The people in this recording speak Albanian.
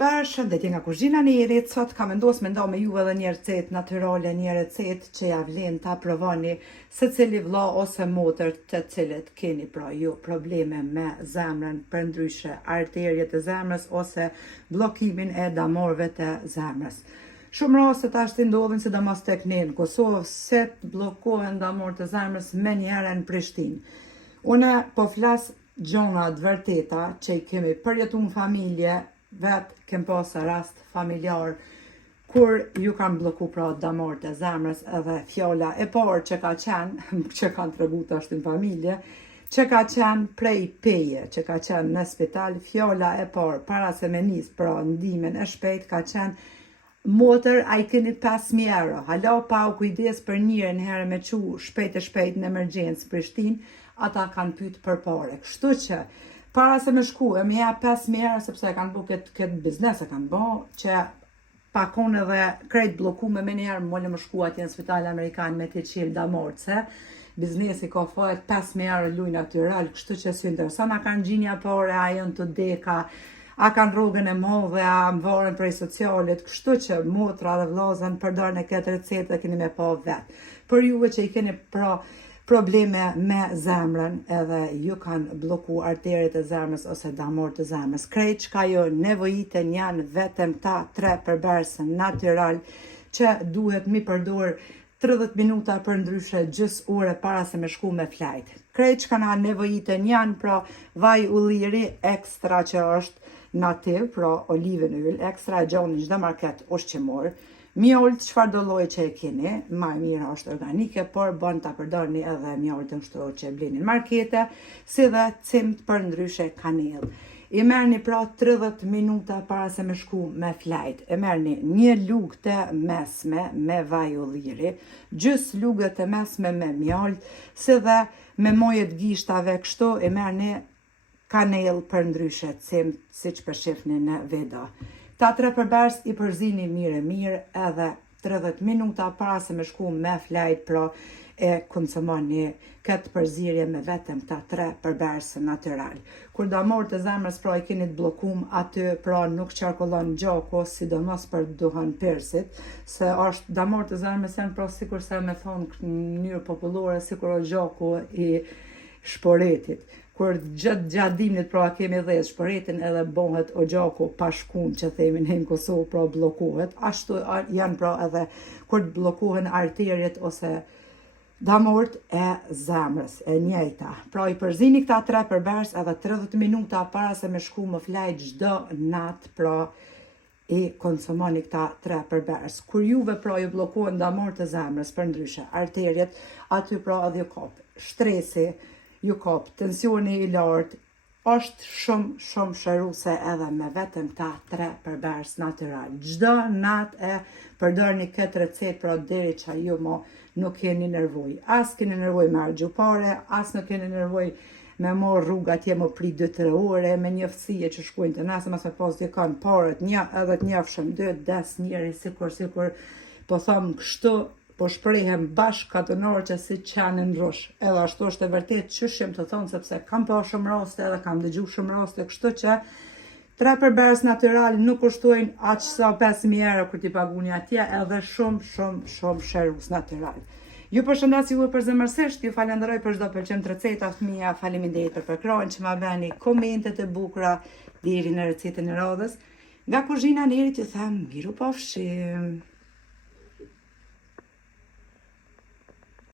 Përshëndetje nga kuzhina e Erit, sot kam vendosur me nda me juve edhe një recetë natyrale, një recetë që ja vlen ta provoni secili vëlla ose motër të cilët keni pra ju probleme me zemrën, përndryshe arterjet e zemrës ose bllokimin e damorëve të zemrës. Shumë raste tash ndodhin sidomos tek ne në Kosovë se bllokohen damorët e zemrës menjëherë në Prishtinë. Unë po flas gjona të vërteta që i kemi përjetuar në familje, vetë kem pasur rast familjar kur ju kanë blloku pra damorët e zemrës edhe fjala e parë që ka qenë, që kanë tregu tash në familje, që ka qenë prej peje, që ka qenë në spital, fjala e parë para se me nis pra ndimin e shpejt ka qenë motër, a i keni 5.000 euro, hala pa u kujdes për njërin herë me qu shpejt në emergjencë Prishtinë, ata kanë pyet për pare. Kështu që para se me shku, e me ja 5.000 euro sepse e kanë bu këtë biznes, e kanë bu që pakon edhe krejt bllokume me njerë më shku atje në spital amerikan me të qilë damorët, se biznesi ka fajet 5.000 euro luj natyral, kështu që si interesant, a kanë gjinja pare, a jënë të deka, a kanë rrugën e modhe, a më varen prej socialit, kështu që motra dhe vllazën përdorën e këtë recetë dhe keni me pa vetë. Për juve që i keni probleme me zemrën edhe ju kanë blloku arteriet e zemrës ose damorët e zemrës. Krejt çka ju nevojiten janë vetëm ta 3 përbersë natyral që duhet mi përdor 30 minuta për ndryshe gjys ore para se me shku me flajt. Krejt çka na nevojiten janë pra vaj ulliri ekstra që është nativ, pra olive në yll, ekstra e gjoni çdo market ushqimor. Mjollë çfarë do lloji që e keni, më e mira është organike, por bën ta përdorni edhe mjollën kështu që e bleni në markete, si dhe cimt për ndryshe kanellë. I merrni pra 30 minuta para se me shku me flajt. E merrni një lugë të mesme me vaj ulliri, gjys lugët të mesme me mjollë, si dhe me mojet gishtave kështu i merrni kanellë për ndryshe, cimt, siç po shihni në video. Ta 3 përbers i përzini mirë edhe 30 minuta para se me shku me flajt pra e konsumoni këtë përzirje me vetëm ta 3 përbers natyral. Kur damorët e zemrës pra i keni të bllokum aty pra nuk qarkullon gjaku, sidomos për duhan persit, se është damorët e zemrës janë pra sikur se me thonë në mënyrë popullore sikur o gjaku i shporetit. Kur gjatë dimnit pra kemi dhe shporetin edhe bëhet o gjaku pa shkun që themi në Kosovë pra bllokohet, ashtu janë pra edhe kur bllokohen arteriet ose damorët e zemrës, e njëjta. Pra i përzini këta 3 përbers edhe 30 minuta para se me shku më flajt çdo natë pra i konsumoni këta 3 përbers. Kur juve pra ju bllokohen damorët e zemrës për ndryshe arteriet, aty pra edhe ju kap shtresi, ju kap tensioni i lartë, është shumë shëruese edhe me vetëm ta 3 përbers natyral. Çdo natë e përdorni këtë recetë pra deri që ju nuk keni nevojë. As keni nevojë me argjupare, as nuk keni nevojë me morë rrugë atje më pri 2-3 ore, me njëftësie që shkojnë të nasë, mas me pas të kanë parët një edhe të njëfshëm, 2 des njëri, sikur po thamë kështu, po shprehem bashkë katonor që si qanë në rush. Edhe ashtu është e vërtet qyshem të thonë, sepse kam pa shumë raste edhe kam dëgju shumë raste, kështu që 3 përbers natyral nuk kushtojnë aq sa 5.000 euro kur t'i paguni atje, edhe shumë shërus natyral. Ju përshëndes juve përzemërsisht, ju falenderoj për çdo pëlqim të recetat mia, faleminderit për përkrahjen që ma bëni, komentet e bukura deri në recetën e radhës. Nga kuzhina e Erit ju them miru pafshim.